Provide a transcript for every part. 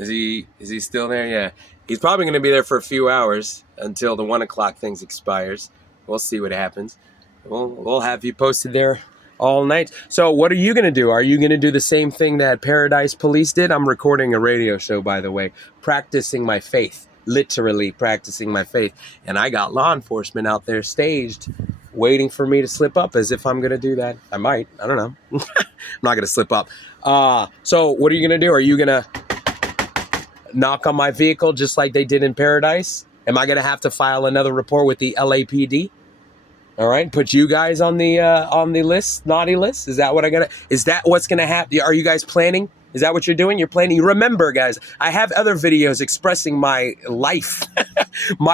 Is he still there? Yeah. He's probably going to be there for a few hours until the 1 o'clock things expires. We'll see what happens. We'll have you posted there all night. So what are you going to do? Are you going to do the same thing that Paradise Police did? I'm recording a radio show, by the way, practicing my faith, literally practicing my faith. And I got law enforcement out there staged waiting for me to slip up as if I'm going to do that. I might. I don't know. I'm not going to slip up. So what are you going to do? Are you going to knock on my vehicle just like they did in Paradise? Am I going to have to file another report with the LAPD? All right, put you guys on the list, naughty list. Is that what's gonna happen? Are you guys planning? Is that what you're doing? You're planning. Remember, guys, I have other videos expressing my life,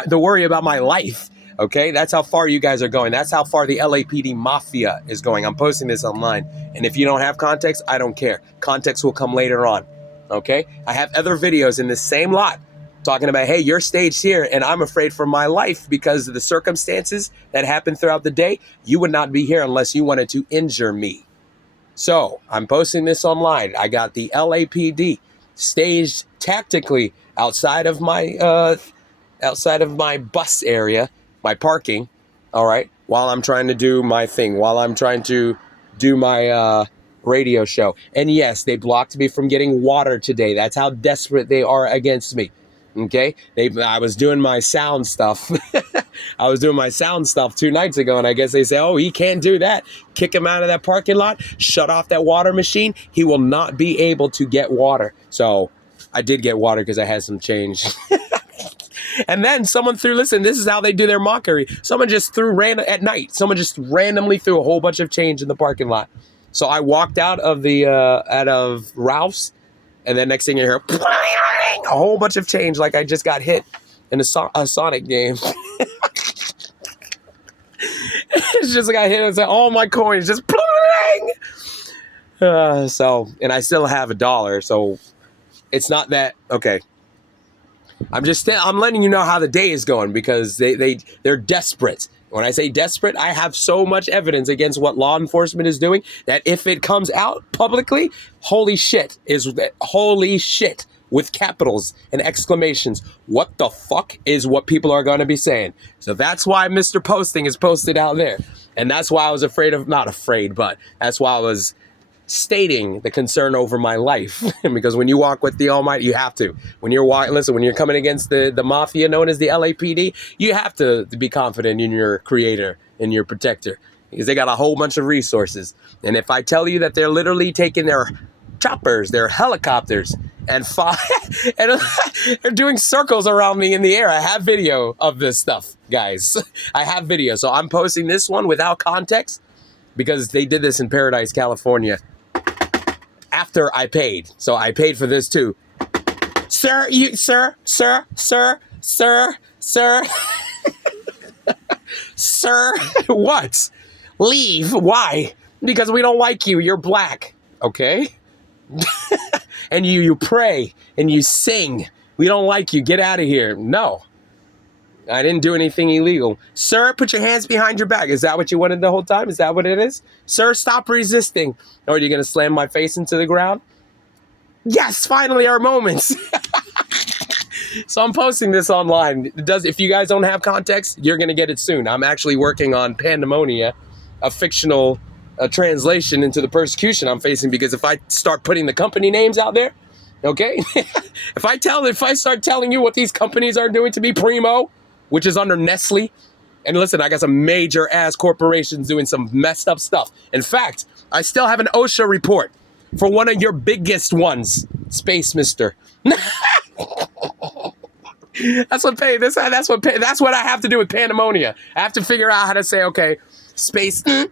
the worry about my life. Okay, that's how far you guys are going. That's how far the LAPD mafia is going. I'm posting this online, and if you don't have context, I don't care. Context will come later on. Okay, I have other videos in the same lot talking about, hey, you're staged here and I'm afraid for my life because of the circumstances that happened throughout the day. You would not be here unless you wanted to injure me. So I'm posting this online. I got the LAPD staged tactically outside of my bus area, my parking. All right, while I'm trying to do my thing, while I'm trying to do my radio show. And yes, they blocked me from getting water today. That's how desperate they are against me. Okay, I was doing my sound stuff. I was doing my sound stuff 2 nights ago, and I guess they say, oh, he can't do that. Kick him out of that parking lot, shut off that water machine. He will not be able to get water. So I did get water because I had some change. And then someone threw, listen, this is how they do their mockery. Someone just threw at night. Someone just randomly threw a whole bunch of change in the parking lot. So I walked out of Ralph's, and then next thing you hear, a whole bunch of change like I just got hit in a Sonic game. It's just like I hit it, all my coins just and I still have $1, so it's not that okay. I'm letting you know how the day is going because they're desperate. When I say desperate, I have so much evidence against what law enforcement is doing that if it comes out publicly, holy shit with capitals and exclamations. What the fuck is what people are going to be saying? So that's why Mr. Posting is posted out there. And that's why I was not afraid, but that's why I was stating the concern over my life. Because when you walk with the Almighty, you have to. When you're coming against the mafia known as the LAPD, you have to be confident in your creator and your protector. Because they got a whole bunch of resources. And if I tell you that they're literally taking their choppers, their helicopters, and they're doing circles around me in the air. I have video of this stuff, guys. I have video. So I'm posting this one without context because they did this in Paradise, California after I paid. So I paid for this too. Sir, Sir, what? Leave. Why? Because we don't like you. You're black. Okay? And you pray and you sing. We don't like you. Get out of here. No. I didn't do anything illegal. Sir, put your hands behind your back. Is that what you wanted the whole time? Is that what it is? Sir, stop resisting. Or are you going to slam my face into the ground? Yes, finally our moments. So I'm posting this online. If you guys don't have context, you're going to get it soon. I'm actually working on Pandemonia, a fictional translation into the persecution I'm facing, because if I start putting the company names out there, okay, if I start telling you what these companies are doing to me, Primo, which is under Nestle, and listen, I got some major ass corporations doing some messed up stuff. In fact, I still have an OSHA report for one of your biggest ones, Space Mister. That's what I have to do with Pandemonia. I have to figure out how to say, okay, space to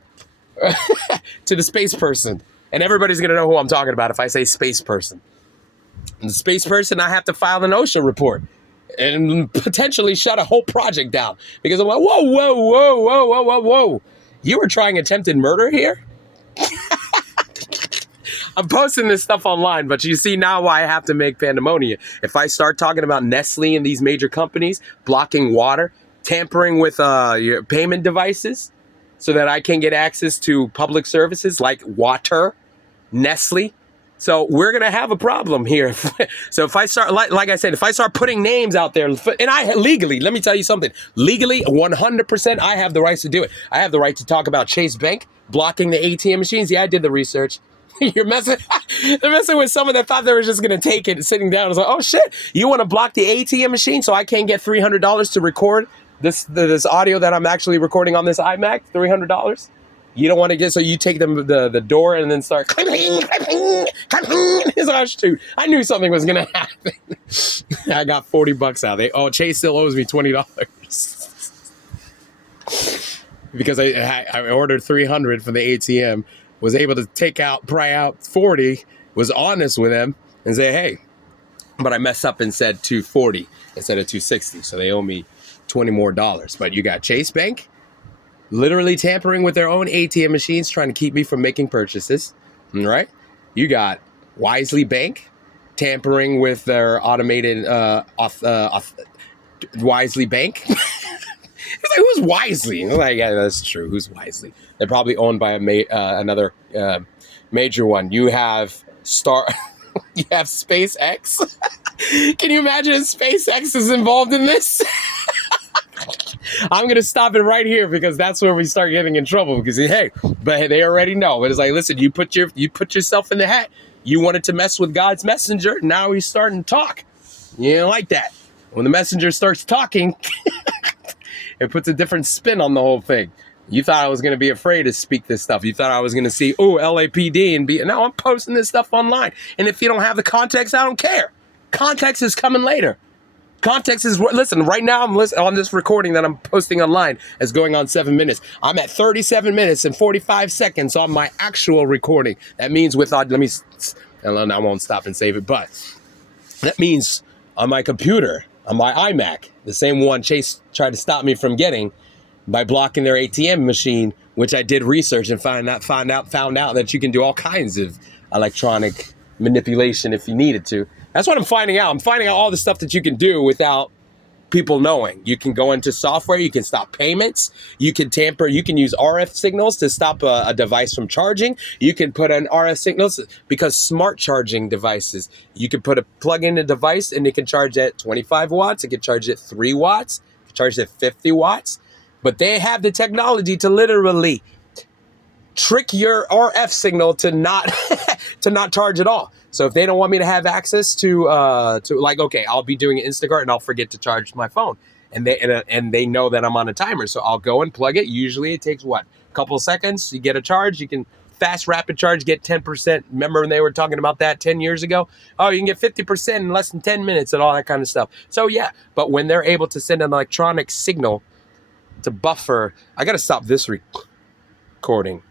the space person. And everybody's going to know who I'm talking about if I say space person. And the space person, I have to file an OSHA report and potentially shut a whole project down. Because I'm like, whoa. You were trying attempted murder here? I'm posting this stuff online, but you see now why I have to make Pandemonia. If I start talking about Nestle and these major companies blocking water, tampering with your payment devices so that I can get access to public services like water, Nestle, So we're going to have a problem here. So if I start, like I said, if I start putting names out there, and I legally, let me tell you something, legally, 100%, I have the rights to do it. I have the right to talk about Chase Bank blocking the ATM machines. Yeah, I did the research. You're messing, they're messing with someone that thought they were just going to take it sitting down. I was like, oh shit, you want to block the ATM machine so I can't get $300 to record this audio that I'm actually recording on this iMac, $300? You don't want to get, so you take them the door and then start shoot. I knew something was gonna happen. I got $40 out. Chase still owes me $20 because I ordered $300 from the ATM. Was able to pry out $40. Was honest with them and say, hey, but I messed up and said $240 instead of $260. So they owe me $20 more. But you got Chase Bank literally tampering with their own ATM machines, trying to keep me from making purchases, right? You got Wisely Bank tampering with their automated Wisely Bank. It's like, who's Wisely? I'm like, yeah, that's true. Who's Wisely? They're probably owned by another major one. You have you have SpaceX. Can you imagine if SpaceX is involved in this? I'm going to stop it right here because that's where we start getting in trouble because, hey, but they already know. But it's like, listen, you put yourself in the hat. You wanted to mess with God's messenger. Now he's starting to talk. You don't like that. When the messenger starts talking, it puts a different spin on the whole thing. You thought I was going to be afraid to speak this stuff. You thought I was going to see, LAPD and now I'm posting this stuff online. And if you don't have the context, I don't care. Context is coming later. Context is, listen, right now I'm listening on this recording that I'm posting online. It's going on 7 minutes. I'm at 37 minutes and 45 seconds on my actual recording. That means I won't stop and save it, but that means on my computer, on my iMac, the same one Chase tried to stop me from getting by blocking their ATM machine, which I did research and found out that you can do all kinds of electronic manipulation if you needed to. That's what I'm finding out. I'm finding out all the stuff that you can do without people knowing. You can go into software. You can stop payments. You can tamper. You can use RF signals to stop a device from charging. You can put in RF signals because smart charging devices, you can plug in a device and it can charge at 25 watts. It can charge at 3 watts. It can charge at 50 watts. But they have the technology to literally trick your RF signal to not charge at all. So if they don't want me to have access to okay, I'll be doing Instacart and I'll forget to charge my phone, and they know that I'm on a timer, so I'll go and plug it. Usually it takes a couple of seconds. You get a charge. You can fast rapid charge, get 10%. Remember when they were talking about that 10 years ago? Oh, you can get 50% in less than 10 minutes and all that kind of stuff. So yeah, but when they're able to send an electronic signal to buffer, I got to stop this recording.